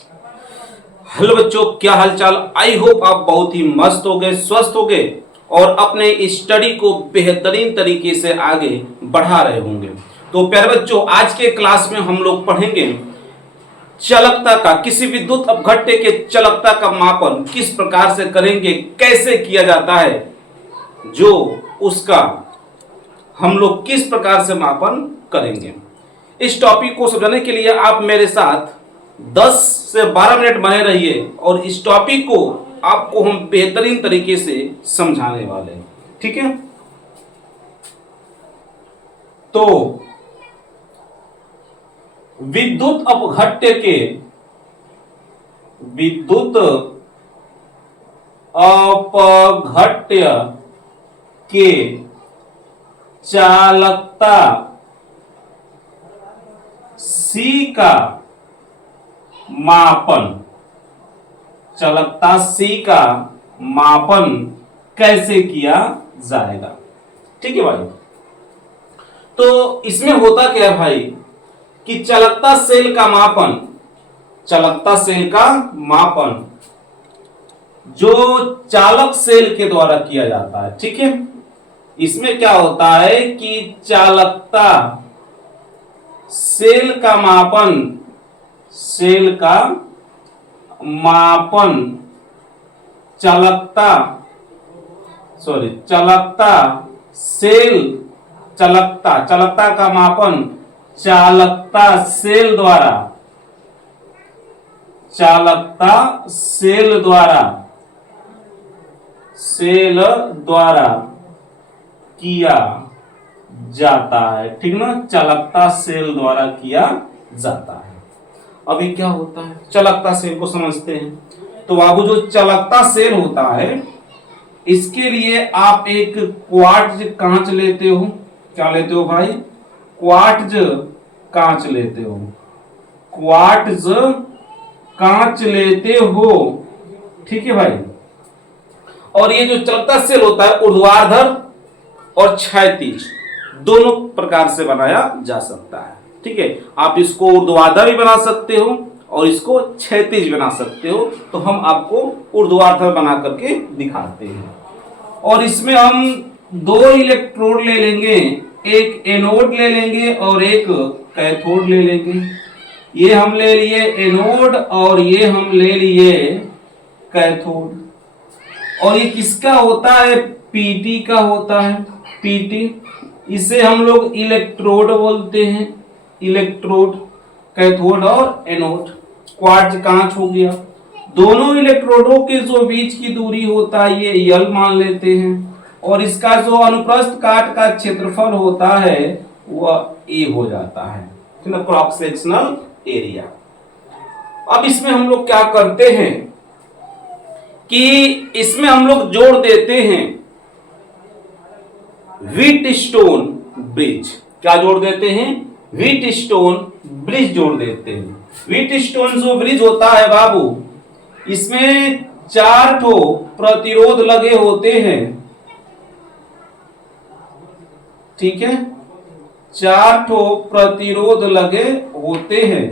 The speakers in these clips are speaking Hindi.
हेलो बच्चों, क्या हालचाल। आई होप आप बहुत ही मस्त हो गए, स्वस्थ हो गए और अपने स्टडी को बेहतरीन तरीके से आगे बढ़ा रहे होंगे। तो प्यारे बच्चों, आज के क्लास में हम लोग पढ़ेंगे चालकता का, किसी विद्युत अपघट्य के चालकता का मापन किस प्रकार से करेंगे, कैसे किया जाता है, जो उसका हम लोग किस प्रकार से मापन करेंगे। इस टॉपिक को समझने के लिए आप मेरे साथ 10 से 12 मिनट बने रहिए और इस टॉपिक को आपको हम बेहतरीन तरीके से समझाने वाले हैं। ठीक है, तो विद्युत अपघट्य के चालकता C का मापन, चालकता C का मापन कैसे किया जाएगा। ठीक है भाई, तो इसमें होता क्या है भाई कि चालकता सेल का मापन, चालकता सेल का मापन जो चालक सेल के द्वारा किया जाता है। ठीक है, इसमें क्या होता है कि चालकता सेल का मापन, सेल का मापन चालकता सेल, चालकता का मापन चालकता सेल द्वारा, चालकता सेल द्वारा किया जाता है। ठीक ना, चालकता सेल द्वारा किया जाता है। अभी क्या होता है, चालकता सेल को समझते हैं। तो बाबू, जो चालकता सेल होता है इसके लिए आप एक क्वार्ट्ज कांच लेते हो। क्या लेते हो भाई? क्वार्ट्ज कांच लेते हो, क्वार्ट्ज कांच लेते हो। ठीक है भाई, और ये जो चालकता सेल होता है ऊर्ध्वाधर और क्षैतिज दोनों प्रकार से बनाया जा सकता है। ठीक है, आप इसको ऊर्ध्वाधर भी बना सकते हो और इसको क्षैतिज बना सकते हो। तो हम आपको ऊर्ध्वाधर बना करके दिखाते हैं। और इसमें हम 2 इलेक्ट्रोड ले लेंगे, एक एनोड ले लेंगे और एक कैथोड ले लेंगे। ये हम ले लिए एनोड और ये हम ले लिए कैथोड। और ये किसका होता है? पीटी का होता है, पीटी। इसे हम लोग इलेक्ट्रोड बोलते हैं, इलेक्ट्रोड, कैथोड और एनोड। क्वार्ट्ज कांच हो गया। दोनों इलेक्ट्रोडों के जो बीच की दूरी होता है ये L मान लेते हैं और इसका जो अनुप्रस्थ काट का क्षेत्रफल होता है वह A हो जाता है, क्रॉस सेक्शनल एरिया। अब इसमें हम लोग क्या करते हैं कि इसमें हम लोग जोड़ देते हैं व्हीटस्टोन ब्रिज। क्या जोड़ देते हैं? व्हीटस्टोन ब्रिज जोड़ देते हैं। व्हीटस्टोन जो ब्रिज होता है बाबू, इसमें 4 ठो प्रतिरोध लगे होते हैं। ठीक है, 4 ठो प्रतिरोध लगे होते हैं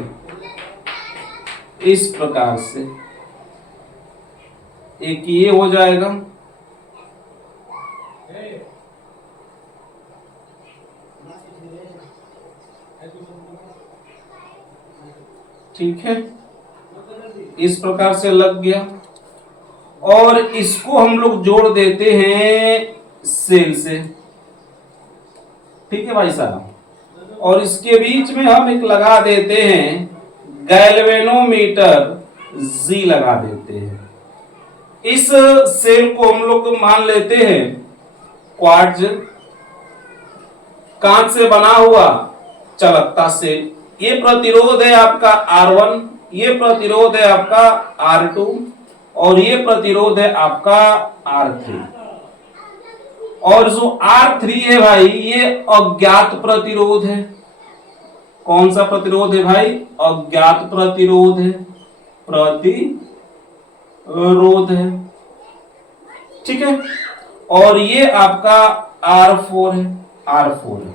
इस प्रकार से। एक ये हो जाएगा, ठीक है, इस प्रकार से लग गया। और इसको हम लोग जोड़ देते हैं सेल से। ठीक है भाई साहब, और इसके बीच में हम एक लगा देते हैं गैल्वेनोमीटर, G लगा देते हैं। इस सेल को हम लोग मान लेते हैं क्वार्ट्ज कांच से बना हुआ चालकता सेल। ये प्रतिरोध है आपका R1, ये प्रतिरोध है आपका R2 और ये प्रतिरोध है आपका R3। और जो R3 है भाई ये अज्ञात प्रतिरोध है। कौन सा प्रतिरोध है भाई? अज्ञात प्रतिरोध है, प्रतिरोध है। ठीक है, और ये आपका R4 है, R4 है।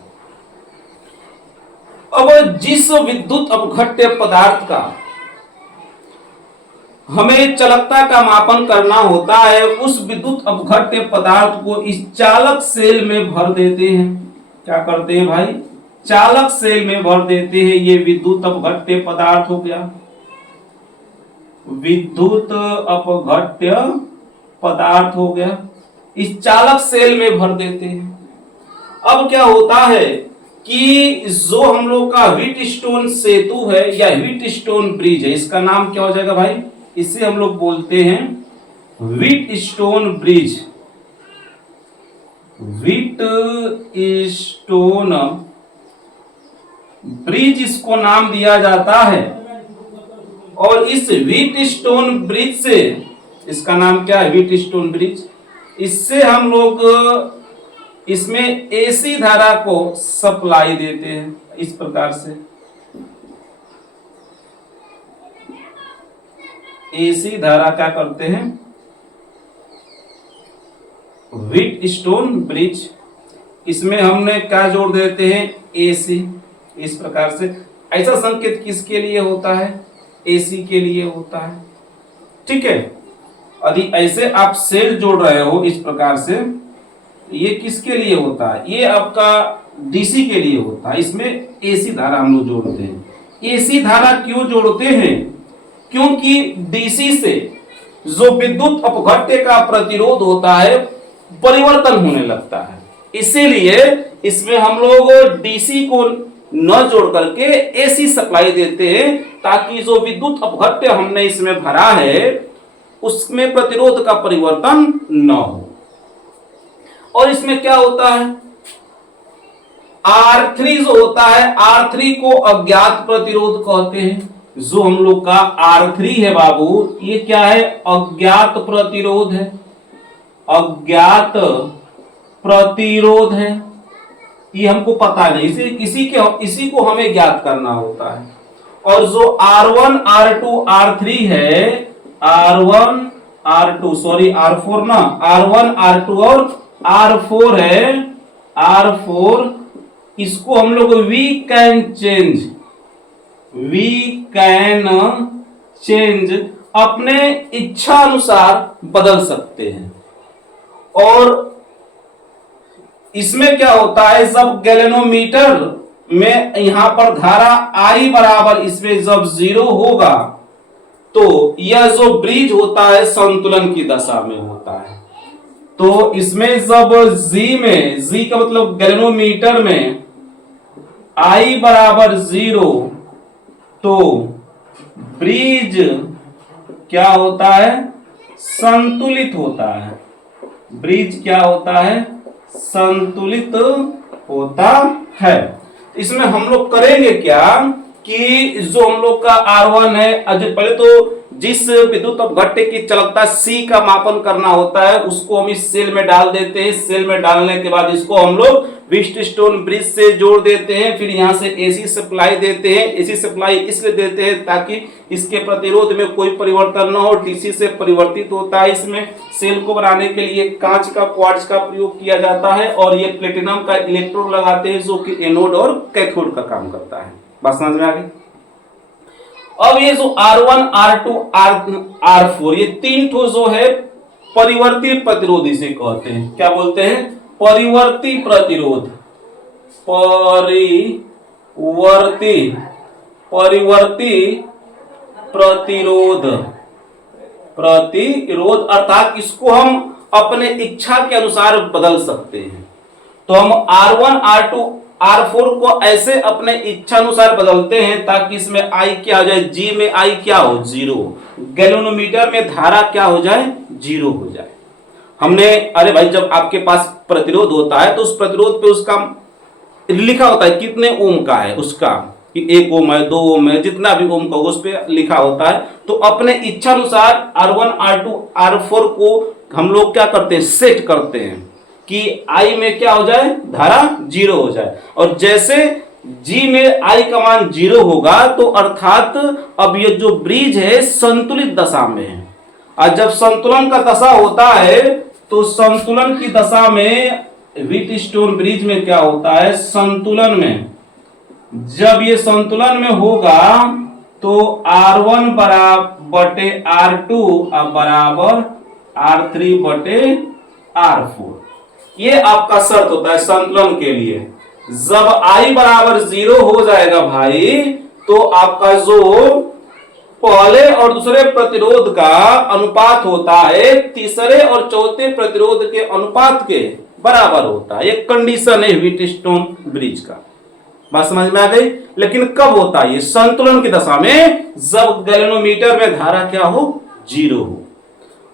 अब जिस विद्युत अपघट्य पदार्थ का हमें चालकता का मापन करना होता है, उस विद्युत अपघट्य पदार्थ को इस चालक सेल में भर देते हैं। क्या करते हैं भाई? चालक सेल में भर देते हैं। ये विद्युत अपघट्य पदार्थ हो गया, विद्युत अपघट्य पदार्थ हो गया, इस चालक सेल में भर देते हैं। अब क्या होता है कि जो हम लोग का व्हीटस्टोन सेतु है या व्हीटस्टोन ब्रिज है, इसका नाम क्या हो जाएगा भाई? इसे हम लोग बोलते हैं व्हीटस्टोन ब्रिज। व्हीटस्टोन ब्रिज इसको नाम दिया जाता है। और इस व्हीटस्टोन ब्रिज से, इसका नाम क्या है? Wheatstone bridge. इससे हम लोग इसमें एसी धारा को सप्लाई देते हैं। इस प्रकार से एसी धारा क्या करते हैं? व्हीटस्टोन ब्रिज, इसमें हमने क्या जोड़ देते हैं? एसी। इस प्रकार से ऐसा संकेत किसके लिए होता है? एसी के लिए होता है। ठीक है, यदि ऐसे आप सेल जोड़ रहे हो इस प्रकार से, ये किसके लिए होता है? ये आपका डीसी के लिए होता है। इसमें एसी धारा हम लोग जोड़ते हैं। एसी धारा क्यों जोड़ते हैं? क्योंकि डीसी से जो विद्युत अपघट्य का प्रतिरोध होता है परिवर्तन होने लगता है। इसीलिए इसमें हम लोग डीसी को न जोड़ करके एसी सप्लाई देते हैं, ताकि जो विद्युत अपघट्य हमने इसमें भरा है उसमें प्रतिरोध का परिवर्तन न हो। और इसमें क्या होता है? R3 जो होता है, R3 को अज्ञात प्रतिरोध कहते हैं। जो हम लोग का R3 है बाबू, ये क्या है? अज्ञात प्रतिरोध है, अज्ञात प्रतिरोध है। ये हमको पता नहीं, इसी को हमें ज्ञात करना होता है। और जो R1 R2 R3 है, R1 R2 सॉरी R4 ना, R1 R2 और R4 है, R4, इसको हम लोग वी कैन चेंज अपने इच्छा अनुसार बदल सकते हैं। और इसमें क्या होता है? जब गैल्वेनोमीटर में यहां पर धारा आई बराबर इसमें जब 0 होगा, तो यह जो ब्रिज होता है संतुलन की दशा में होता है। तो इसमें जब जी का मतलब गैल्वेनोमीटर में आई बराबर 0, तो ब्रिज क्या होता है? संतुलित होता है। ब्रिज क्या होता है? संतुलित होता है। इसमें हम लोग करेंगे क्या कि जो हम लोग का R1 है, पहले तो जिस विद्युत अपघट्य की चालकता C का मापन करना होता है उसको हम इस सेल में डाल देते हैं। सेल में डालने के बाद इसको हम लोग व्हीटस्टोन ब्रिज से जोड़ देते हैं। फिर यहां से एसी सप्लाई देते हैं। एसी सप्लाई इसलिए देते हैं ताकि इसके प्रतिरोध में कोई परिवर्तन न हो, डीसी से परिवर्तित होता है। इसमें सेल को बनाने के लिए कांच का, क्वार्ट्ज का प्रयोग किया जाता है और ये प्लेटिनम का इलेक्ट्रोड लगाते हैं जो कि एनोड और कैथोड का काम करता है। बात समझ में आ गई? अब ये जो R1 R2 R4 ये तीन ठो जो है परिवर्ती प्रतिरोध इसे कहते हैं। क्या बोलते हैं? परिवर्ती प्रतिरोध। परिवर्ती प्रतिरोध अर्थात इसको हम अपने इच्छा के अनुसार बदल सकते हैं। तो हम R1 R2 R4 को ऐसे अपने इच्छा अनुसार बदलते हैं ताकि इसमें I क्या हो जाए? G में I क्या हो? 0। गैल्वेनोमीटर में धारा क्या हो जाए? 0 हो जाए। हमने, अरे भाई, जब आपके पास प्रतिरोध होता है तो उस प्रतिरोध पे उसका लिखा होता है कितने ओम का है, उसका कि 1 ओम है, 2 ओम है, जितना भी ओम का उस पे लिखा होता है। तो अपने इच्छा अनुसार R1 R2 R4 को हम लोग क्या करते हैं? सेट करते हैं कि I में क्या हो जाए? धारा 0 हो जाए। और जैसे G में I का मान 0 होगा तो अर्थात अब ये जो ब्रिज है संतुलित दशा में है। और जब संतुलन का दशा होता है तो संतुलन की दशा में व्हीटस्टोन ब्रिज में क्या होता है? संतुलन में जब ये संतुलन में होगा तो R1 बटे R2 बराबर R3 बटे R4। ये आपका शर्त होता है संतुलन के लिए। जब I बराबर 0 हो जाएगा भाई, तो आपका जो पहले और दूसरे प्रतिरोध का अनुपात होता है तीसरे और चौथे प्रतिरोध के अनुपात के बराबर होता है। एक कंडीशन है व्हीटस्टोन ब्रिज का। बात समझ में आ गई? लेकिन कब होता है ये? संतुलन की दशा में, जब गैल्वेनोमीटर में धारा क्या हो? 0 हो।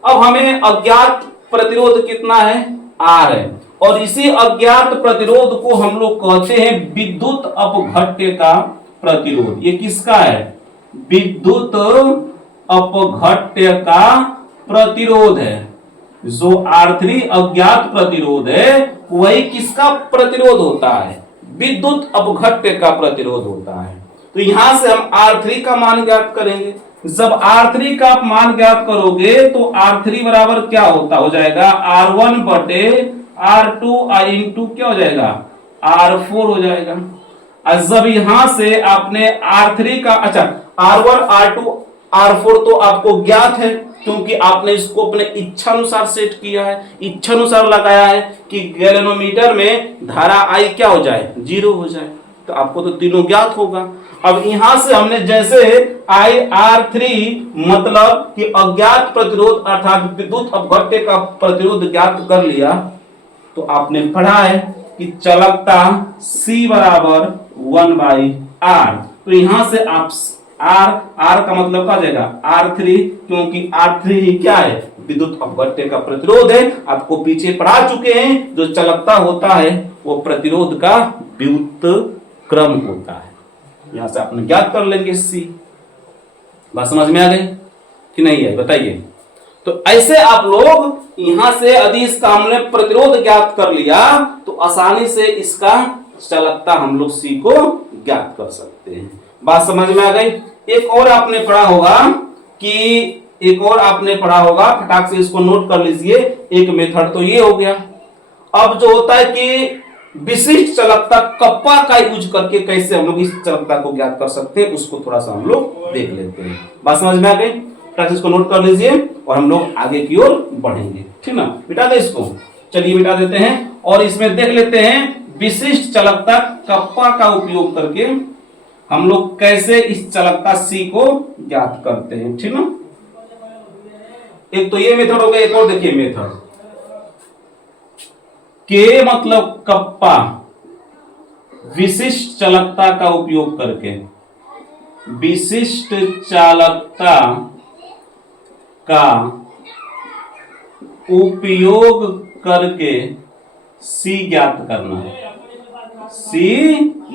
अब हमें अज्ञात प्रतिरोध कितना है? R है, और इसी अज्ञात प्रतिरोध को हम लोग कहते हैं विद्युत अपघट्य का प्रतिरोध। ये किसका है? विद्युत अपघट्य का प्रतिरोध है। जो R3 अज्ञात प्रतिरोध है वही किसका प्रतिरोध होता है? विद्युत अपघट्य का प्रतिरोध होता है। तो यहां से हम R3 का मान ज्ञात करेंगे। जब R3 का आप मान ज्ञात करोगे तो R3 बराबर क्या हो जाएगा? R1 बटे R2 इंटू क्या हो जाएगा? R4 हो जाएगा। और जब यहां से आपने R3 का, अच्छा R1 R2 R4 तो आपको ज्ञात है, क्योंकि आपने इसको अपने इच्छा अनुसार सेट किया है, इच्छा अनुसार लगाया है कि गैल्वेनोमीटर में धारा I क्या हो जाए? 0 हो जाए। तो आपको तो तीनों ज्ञात होगा। अब यहां से हमने जैसे IR3 मतलब कि अज्ञात प्रतिरोध अर्थात विद्युत अपघट्य का प्रतिरोध ज्ञात कर लिया, तो आपने पढ़ा है कि चालकता C बराबर 1/R। तो यहां से आप R का मतलब क्या जाएगा? R3, क्योंकि R3 ही क्या है? विद्युत अपघट्य का प्रतिरोध है। आपको पीछे पढ़ा चुके हैं, जो चालकता होता है वो प्रतिरोध का व्युत्क्रम होता है। यहां से आपने ज्ञात कर लेंगे C। बात समझ में आ गई कि नहीं आई? बताइए। तो ऐसे आप लोग यहां से यदि इसका हमने प्रतिरोध ज्ञात कर लिया तो आसानी से इसका चालकता हम लोग C को ज्ञात कर सकते हैं। बात समझ में आ गई? एक और आपने पढ़ा होगा, फटाक से इसको नोट कर लीजिए। एक मेथड तो ये हो गया। अब जो होता है कि विशिष्ट चालकता कप्पा का यूज करके कैसे हम लोग इस चालकता को ज्ञात कर सकते हैं, उसको थोड़ा सा हम लोग देख लेते हैं। बात समझ में आ गई? फटाक से इसको नोट कर लीजिए और हम लोग आगे की ओर बढ़ेंगे। ठीक ना? मिटा दे इसको। चलिए मिटा देते हैं और इसमें देख लेते हैं विशिष्ट चालकता कप्पा का उपयोग करके हम लोग कैसे इस चालकता C को ज्ञात करते हैं। ठीक ना? एक तो ये मेथड हो गया, एक और देखिए मेथड। K मतलब कप्पा, विशिष्ट चालकता का उपयोग करके, विशिष्ट चालकता का उपयोग करके C ज्ञात करना है। C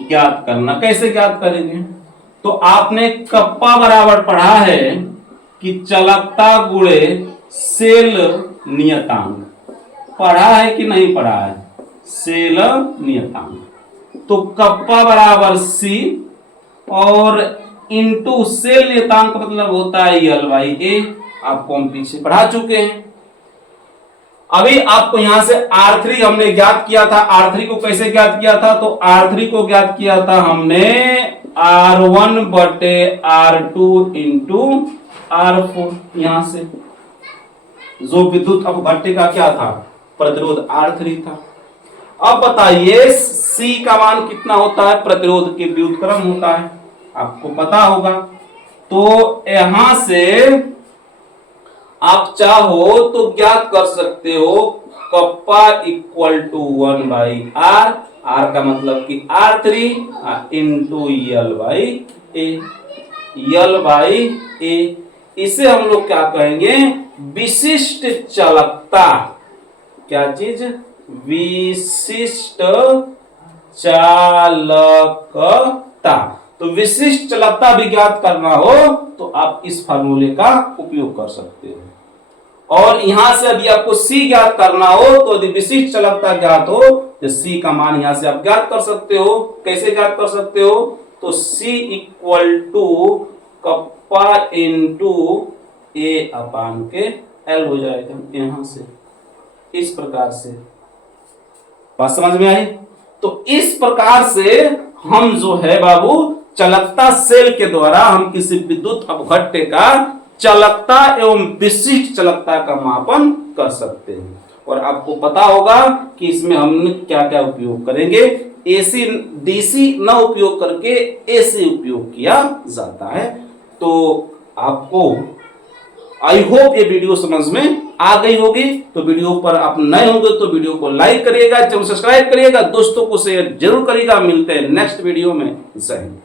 ज्ञात करना कैसे ज्ञात करेंगे? तो आपने कप्पा बराबर पढ़ा है कि चालकता गुणे सेल नियतांक। पढ़ा है कि नहीं पढ़ा है? सेल नियतांक। तो कप्पा बराबर C और इंटू सेल नियतांक मतलब होता है L/A। आपको हम पीछे पढ़ा चुके हैं। अभी आपको यहां से R3 हमने ज्ञात किया था। R3 को कैसे ज्ञात किया था? तो R3 को ज्ञात किया था हमने R1 बटे R2 इंटू R4। यहां से जो विद्युत अपघट्य का क्या था? प्रतिरोध R3 था। अब बताइए C का मान कितना होता है? प्रतिरोध के व्युत्क्रम होता है, आपको पता होगा। तो यहां से आप चाहो तो ज्ञात कर सकते हो kappa equal to 1/R। R का मतलब कि R3 इंटू L/A। इसे हम लोग क्या कहेंगे? विशिष्ट चालकता। क्या चीज? विशिष्ट चालकता। तो विशिष्ट चालकता भी ज्ञात करना हो तो आप इस फार्मूले का उपयोग कर सकते हो। और यहां से यदि आपको C ज्ञात करना हो तो यदि विशिष्ट चालकता ज्ञात हो तो C का मान यहां से आप ज्ञात कर सकते हो। कैसे ज्ञात कर सकते हो? तो C equal to kappa into A/L हो जाएगा यहां से, इस प्रकार से। बात समझ में आई? तो इस प्रकार से हम जो है बाबू चालकता सेल के द्वारा हम किसी विद्युत अपघट्य का चालकता एवं विशिष्ट चालकता का मापन कर सकते हैं। और आपको पता होगा कि इसमें हम क्या क्या उपयोग करेंगे। एसी डीसी न उपयोग करके एसी उपयोग किया जाता है। तो आपको आई होप ये वीडियो समझ में आ गई होगी। तो वीडियो पर आप नए होंगे तो वीडियो को लाइक करिएगा, चैनल सब्सक्राइब करिएगा, दोस्तों को शेयर जरूर करिएगा। मिलते हैं नेक्स्ट वीडियो में। जय हिंद।